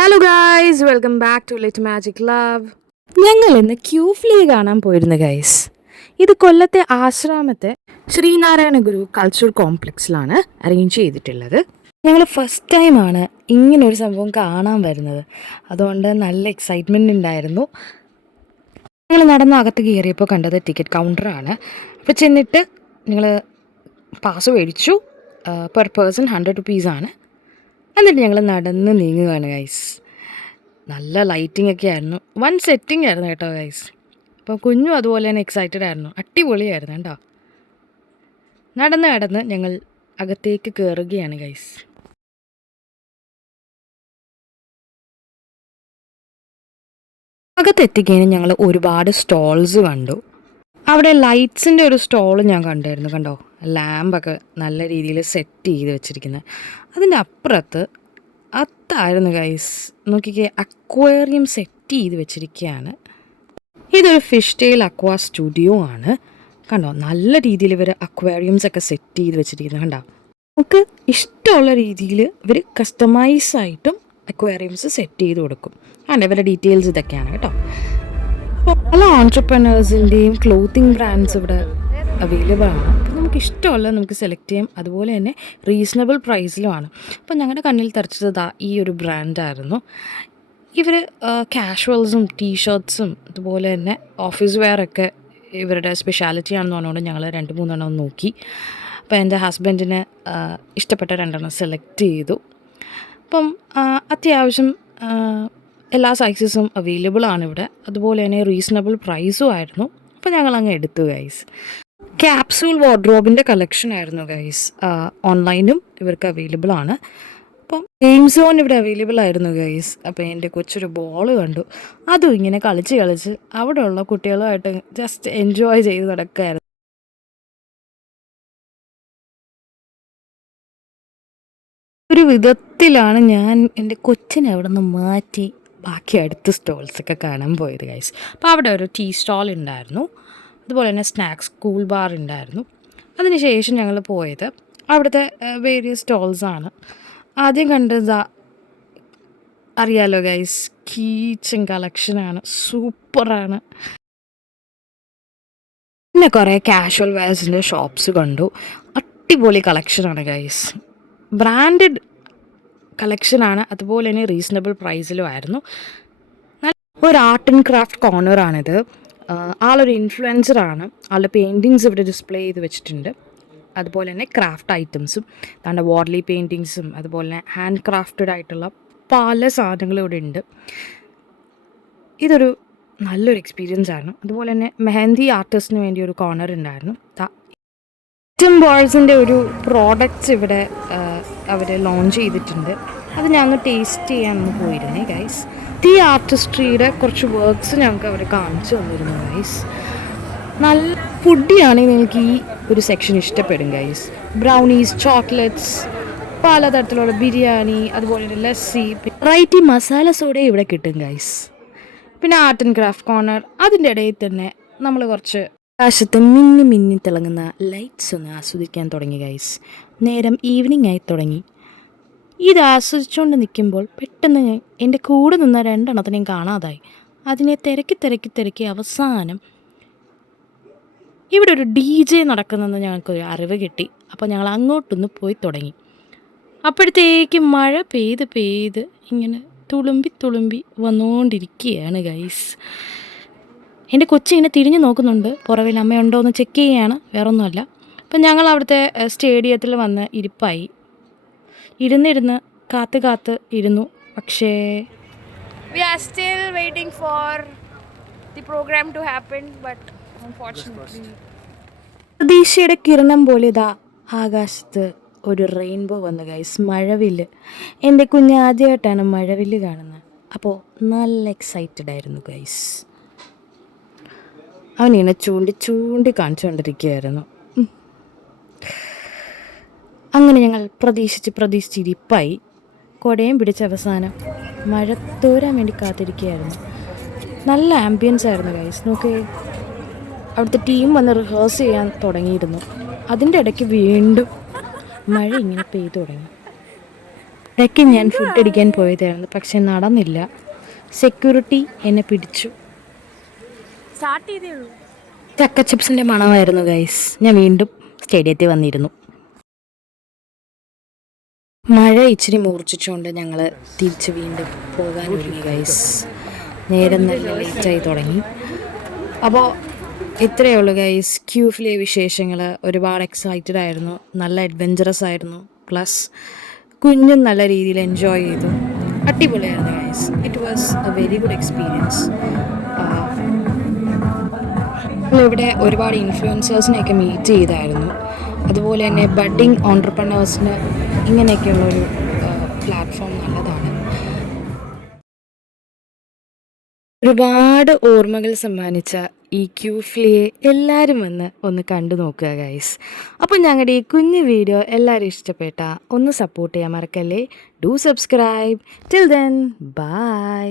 Hello guys, welcome back to lit magic love. ഞങ്ങൾ ഇന്ന് ക്യൂഫ്ലി കാണാൻ പോയിരുന്നു ഗൈസ്. ഇത് കൊല്ലത്തെ ആശ്രാമത്തെ ശ്രീനാരായണ ഗുരു കൾച്ചറൽ കോംപ്ലക്സിലാണ് അറേഞ്ച് ചെയ്തിട്ടുള്ളത്. ഞങ്ങൾ ഫസ്റ്റ് ടൈമാണ് ഇങ്ങനൊരു സംഭവം കാണാൻ വരുന്നത്, അതുകൊണ്ട് നല്ല എക്സൈറ്റ്മെൻറ്റ് ഉണ്ടായിരുന്നു. ഞങ്ങൾ നടന്ന് അകത്ത് കയറിയപ്പോൾ കണ്ടത് ടിക്കറ്റ് കൗണ്ടറാണ്. അപ്പോൾ ചെന്നിട്ട് ഞങ്ങൾ പാസ് മേടിച്ചു. പെർ പേഴ്സൺ 100 റുപ്പീസാണ്. എന്നിട്ട് ഞങ്ങൾ നടന്ന് നീങ്ങുകയാണ് ഗൈസ്. നല്ല ലൈറ്റിംഗ് ഒക്കെ ആയിരുന്നു, വൺ സെറ്റിംഗ് ആയിരുന്നു കേട്ടോ ഗൈസ്. അപ്പോൾ കുഞ്ഞും അതുപോലെ തന്നെ എക്സൈറ്റഡ് ആയിരുന്നു, അടിപൊളിയായിരുന്നു കേട്ടോ. നടന്ന് ഞങ്ങൾ അകത്തേക്ക് കയറുകയാണ് ഗൈസ്. അകത്തെത്തിക്കഴിഞ്ഞ് ഞങ്ങൾ ഒരുപാട് സ്റ്റോൾസ് കണ്ടു. അവിടെ ലൈറ്റ്സിൻ്റെ ഒരു സ്റ്റോൾ ഞാൻ കണ്ടായിരുന്നു, കണ്ടോ, ലാമ്പൊക്കെ നല്ല രീതിയിൽ സെറ്റ് ചെയ്ത് വെച്ചിരിക്കുന്നത്. അതിൻ്റെ അപ്പുറത്ത് അതായിരുന്നു ഗൈസ്, നോക്കിക്കേ, അക്വേറിയം സെറ്റ് ചെയ്ത് വെച്ചിരിക്കുകയാണ്. ഇതൊരു ഫിഷ് ടെയിൽ അക്വാ സ്റ്റുഡിയോ ആണ്, കണ്ടോ, നല്ല രീതിയിൽ ഇവർ അക്വേറിയംസ് ഒക്കെ സെറ്റ് ചെയ്ത് വെച്ചിരിക്കുന്നത് കണ്ടോ. നമുക്ക് ഇഷ്ടമുള്ള രീതിയിൽ ഇവർ കസ്റ്റമൈസ് ആയിട്ടും അക്വേറിയംസ് സെറ്റ് ചെയ്ത് കൊടുക്കും. ആണ് ഇവരുടെ ഡീറ്റെയിൽസ് ഇതൊക്കെയാണ് കേട്ടോ. അപ്പോൾ പല ഓൺട്രപ്രനേഴ്സിൻ്റെയും ക്ലോത്തിങ് ബ്രാൻഡ്സ് ഇവിടെ അവൈലബിൾ ആണ്. അപ്പോൾ നമുക്ക് ഇഷ്ടമുള്ളത് നമുക്ക് സെലക്ട് ചെയ്യാം, അതുപോലെ തന്നെ റീസണബിൾ പ്രൈസിലുമാണ്. അപ്പോൾ ഞങ്ങളുടെ കണ്ണിൽ തെറിച്ചത് ഈ ഒരു ബ്രാൻഡായിരുന്നു. ഇവർ കാഷ്വൽസും ടീഷർട്ട്സും അതുപോലെ തന്നെ ഓഫീസ് വെയറൊക്കെ ഇവരുടെ സ്പെഷ്യാലിറ്റി ആണെന്ന് പറഞ്ഞുകൊണ്ട് ഞങ്ങൾ 2-3 നോക്കി. അപ്പോൾ എൻ്റെ ഹസ്ബൻഡിന് ഇഷ്ടപ്പെട്ട 2 സെലക്ട് ചെയ്തു. അപ്പം അത്യാവശ്യം എല്ലാ സൈസസും അവൈലബിൾ ആണ് ഇവിടെ, അതുപോലെ തന്നെ റീസണബിൾ പ്രൈസും ആയിരുന്നു. അപ്പോൾ ഞങ്ങൾ അങ്ങ് എടുത്തു ഗൈസ്. ക്യാപ്സൂൾ വാർഡ്രോബിൻ്റെ കളക്ഷൻ ആയിരുന്നു ഗൈസ്. ഓൺലൈനും ഇവർക്ക് അവൈലബിൾ ആണ്. അപ്പം ഗെയിം സോൺ ഇവിടെ അവൈലബിൾ ആയിരുന്നു ഗൈസ്. അപ്പോൾ എൻ്റെ കൊച്ചൊരു ബോൾ കണ്ടു, അതും ഇങ്ങനെ കളിച്ച് അവിടെയുള്ള കുട്ടികളുമായിട്ട് ജസ്റ്റ് എൻജോയ് ചെയ്ത് നടക്കുകയായിരുന്നു. ഒരു വിധത്തിലാണ് ഞാൻ എൻ്റെ കൊച്ചിനെ അവിടെ നിന്ന് മാറ്റി ബാക്കി അടുത്ത സ്റ്റോൾസൊക്കെ കാണാൻ പോയത് ഗൈസ്. അപ്പോൾ അവിടെ ഒരു ടീ സ്റ്റോൾ ഉണ്ടായിരുന്നു, അതുപോലെ തന്നെ സ്നാക്സ് കൂൾ ബാർ ഉണ്ടായിരുന്നു. അതിനുശേഷം ഞങ്ങൾ പോയത് അവിടുത്തെ വേരിയസ് സ്റ്റോൾസാണ്. ആദ്യം കണ്ടത് അറിയാലോ ഗൈസ്, കീച്ചൻ കളക്ഷനാണ്, സൂപ്പറാണ്. പിന്നെ കുറേ കാഷ്വൽ വെയർസിൻ്റെ ഷോപ്സ് കണ്ടു, അടിപൊളി കളക്ഷനാണ് ഗൈസ്. ബ്രാൻഡഡ് കളക്ഷനാണ്, അതുപോലെ തന്നെ റീസണബിൾ പ്രൈസിലും ആയിരുന്നു. ഒരു ആർട്ട് ആൻഡ് ക്രാഫ്റ്റ് കോർണറാണിത്. ആളൊരു ഇൻഫ്ലുവൻസറാണ്, ആളുടെ പെയിൻറ്റിങ്സ് ഇവിടെ ഡിസ്പ്ലേ ചെയ്ത് വെച്ചിട്ടുണ്ട്. അതുപോലെ തന്നെ ക്രാഫ്റ്റ് ഐറ്റംസും, താണ്ട വാർലി പെയിൻറ്റിങ്സും, അതുപോലെ തന്നെ ഹാൻഡ് ക്രാഫ്റ്റഡ് ആയിട്ടുള്ള പല സാധനങ്ങളും ഇവിടെ ഉണ്ട്. ഇതൊരു നല്ലൊരു എക്സ്പീരിയൻസ് ആയിരുന്നു. അതുപോലെ തന്നെ മെഹന്തി ആർട്ടിസ്റ്റിന് വേണ്ടി ഒരു കോർണർ ഉണ്ടായിരുന്നു. ടിം ബോയ്സിൻ്റെ ഒരു പ്രോഡക്റ്റ്സ് ഇവിടെ അവർ ലോഞ്ച് ചെയ്തിട്ടുണ്ട്. അത് ഞങ്ങൾ ടേസ്റ്റ് ചെയ്യാനൊന്ന് പോയിരുന്നേ ഗൈസ്. ഈ ആർട്ടിസ്ട്രിയുടെ കുറച്ച് വർക്ക്സ് ഞങ്ങൾക്ക് അവർ കാണിച്ചു തന്നിരുന്നു ഗൈസ്. നല്ല ഫുഡിയാണെങ്കിൽ നിങ്ങൾക്ക് ഈ ഒരു സെക്ഷൻ ഇഷ്ടപ്പെടും ഗൈസ്. ബ്രൗണീസ്, ചോക്ലേറ്റ്സ്, പലതരത്തിലുള്ള ബിരിയാണി, അതുപോലെ തന്നെ ലസ്സി, വെറൈറ്റി മസാല സോഡ ഇവിടെ കിട്ടും ഗൈസ്. പിന്നെ ആർട്ട് ആൻഡ് ക്രാഫ്റ്റ് കോർണർ, അതിൻ്റെ ഇടയിൽ തന്നെ നമ്മൾ കുറച്ച് ആകാശത്ത് മിന്നി തിളങ്ങുന്ന ലൈറ്റ്സ് ഒന്ന് ആസ്വദിക്കാൻ തുടങ്ങി ഗൈസ്. നേരം ഈവനിങ് ആയി തുടങ്ങി. ഇത് ആസ്വദിച്ചുകൊണ്ട് നിൽക്കുമ്പോൾ പെട്ടെന്ന് എൻ്റെ കൂടെ നിന്ന 2 കാണാതായി. അതിനെ തിരക്കി അവസാനം ഇവിടെ ഒരു DJ നടക്കുന്നെന്ന് ഞങ്ങൾക്കൊരു അറിവ് കിട്ടി. അപ്പോൾ ഞങ്ങൾ അങ്ങോട്ടൊന്ന് പോയി തുടങ്ങി. അപ്പോഴത്തേക്കും മഴ പെയ്ത് ഇങ്ങനെ തുളുമ്പി വന്നുകൊണ്ടിരിക്കുകയാണ് ഗൈസ്. എൻ്റെ കൊച്ചിങ്ങനെ തിരിഞ്ഞു നോക്കുന്നുണ്ട്, പുറകിൽ അമ്മയുണ്ടോ എന്ന് ചെക്ക് ചെയ്യുകയാണ്, വേറൊന്നുമല്ല. അപ്പം ഞങ്ങൾ അവിടുത്തെ സ്റ്റേഡിയത്തിൽ വന്ന് ഇരിപ്പായി. ഇരുന്ന് കാത്ത് ഇരുന്നു. പക്ഷേ we are still waiting for the program to happen, but unfortunately പ്രതീക്ഷയുടെ കിരണം പോലെ ഇതാ ആകാശത്ത് ഒരു റെയിൻബോ വന്നു ഗൈസ്, മഴവില്ല്. എൻ്റെ കുഞ്ഞ് ആദ്യമായിട്ടാണ് മഴവില്ല് കാണുന്നത്. അപ്പോൾ നല്ല എക്സൈറ്റഡ് ആയിരുന്നു ഗൈസ്. അവനിങ്ങനെ ചൂണ്ടി കാണിച്ചുകൊണ്ടിരിക്കുകയായിരുന്നു. അങ്ങനെ ഞങ്ങൾ പ്രതീക്ഷിച്ചിരിപ്പായി. കുടയും പിടിച്ച അവസാനം മഴ തോരാൻ വേണ്ടി കാത്തിരിക്കുകയായിരുന്നു. നല്ല ആംബിയൻസ് ആയിരുന്നു ഗൈസ്. നോക്ക്, അവിടുത്തെ ടീം വന്ന് റിഹേഴ്സ് ചെയ്യാൻ തുടങ്ങിയിരുന്നു. അതിൻ്റെ ഇടയ്ക്ക് വീണ്ടും മഴ ഇങ്ങനെ പെയ്തു തുടങ്ങി. ഇടയ്ക്ക് ഞാൻ ഫുഡ് അടിക്കാൻ പോയതായിരുന്നു, പക്ഷെ നടന്നില്ല. സെക്യൂരിറ്റി എന്നെ പിടിച്ചു. ചക്ക ചിപ്സിൻ്റെ മണമായിരുന്നു ഗൈസ്. ഞാൻ വീണ്ടും സ്റ്റേഡിയത്തിൽ വന്നിരുന്നു. മഴ ഇച്ചിരി മൂർച്ഛിച്ചുകൊണ്ട് ഞങ്ങൾ തിരിച്ച് വീണ്ടും പോകാൻ ഒരുങ്ങി ഗൈസ്. നേരം നല്ല ലേറ്റായി തുടങ്ങി. അപ്പോൾ ഇത്രയേ ഉള്ളൂ ഗൈസ് ക്യൂഫിലെ വിശേഷങ്ങൾ. ഒരുപാട് എക്സൈറ്റഡ് ആയിരുന്നു, നല്ല അഡ്വെഞ്ചറസ് ആയിരുന്നു, പ്ലസ് കുഞ്ഞും നല്ല രീതിയിൽ എൻജോയ് ചെയ്തു. അടിപൊളിയായിരുന്നു guys. It was A very good experience. ഇവിടെ ഒരുപാട് ഇൻഫ്ലുവൻസേഴ്സിനെയൊക്കെ മീറ്റ് ചെയ്തായിരുന്നു. അതുപോലെ തന്നെ ബഡ്ഡിങ് ഓൺട്രപ്രണേഴ്സിന് ഇങ്ങനെയൊക്കെയുള്ളൊരു പ്ലാറ്റ്ഫോം നല്ലതാണ്. ഒരുപാട് ഓർമ്മകൾ സമ്മാനിച്ച ഈ ക്യൂഫ്ലിയെ എല്ലാവരും വന്ന് ഒന്ന് കണ്ടു നോക്കുക ഗൈസ്. അപ്പോൾ ഞങ്ങളുടെ ഈ കുഞ്ഞു വീഡിയോ എല്ലാവരും ഇഷ്ടപ്പെട്ട ഒന്ന് സപ്പോർട്ട് ചെയ്യാൻ മറക്കല്ലേ. Do subscribe. Till then bye.